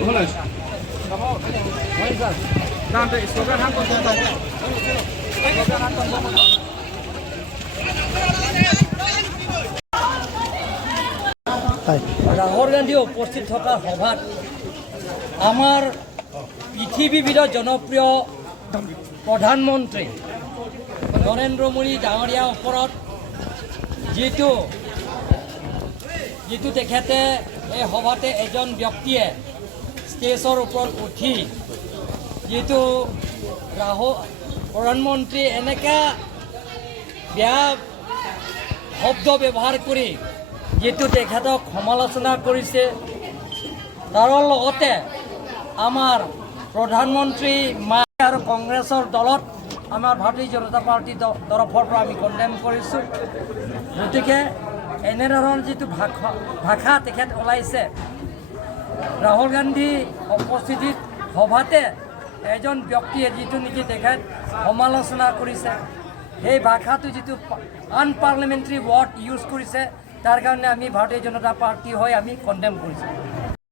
后来，让这手边他们先走。ৰাহুল গান্ধী উপস্থিত থকা সভাত আমাৰ পৃথিৱীবিধ জনপ্ৰিয় প্ৰধানমন্ত্ৰী নৰেন্দ্ৰ মোদী ডাঙৰীয়াৰ ওপৰত যিটো তেখেতে এই সভাতে এজন ব্যক্তিয়ে ষ্টেজৰ ওপৰত উঠি যিটো প্ৰধানমন্ত্ৰী এনেকৈ বেয়া শব্দ ব্যৱহাৰ কৰি যিটো তেখেতক সমালোচনা কৰিছে তাৰ লগতে আমাৰ প্ৰধানমন্ত্ৰী মা আৰু কংগ্ৰেছৰ দলত আমাৰ ভাৰতীয় জনতা পাৰ্টি তৰফৰ পৰা আমি কণ্ডেম কৰিছোঁ। গতিকে এনেধৰণৰ যিটো ভাষা তেখেত ওলাইছে ৰাহুল গান্ধী উপস্থিতিত সভাতে এজন ব্যক্তিয়ে যিটো নেকি তেখেত সমালোচনা কৰিছে সেই ভাষাটো যিটো আনপাৰ্লিমেণ্টাৰী ৱৰ্ড ইউজ কৰিছে তাৰ কাৰণে আমি ভাৰতীয় জনতা পাৰ্টি হৈ আমি কণ্ডেম কৰিছোঁ।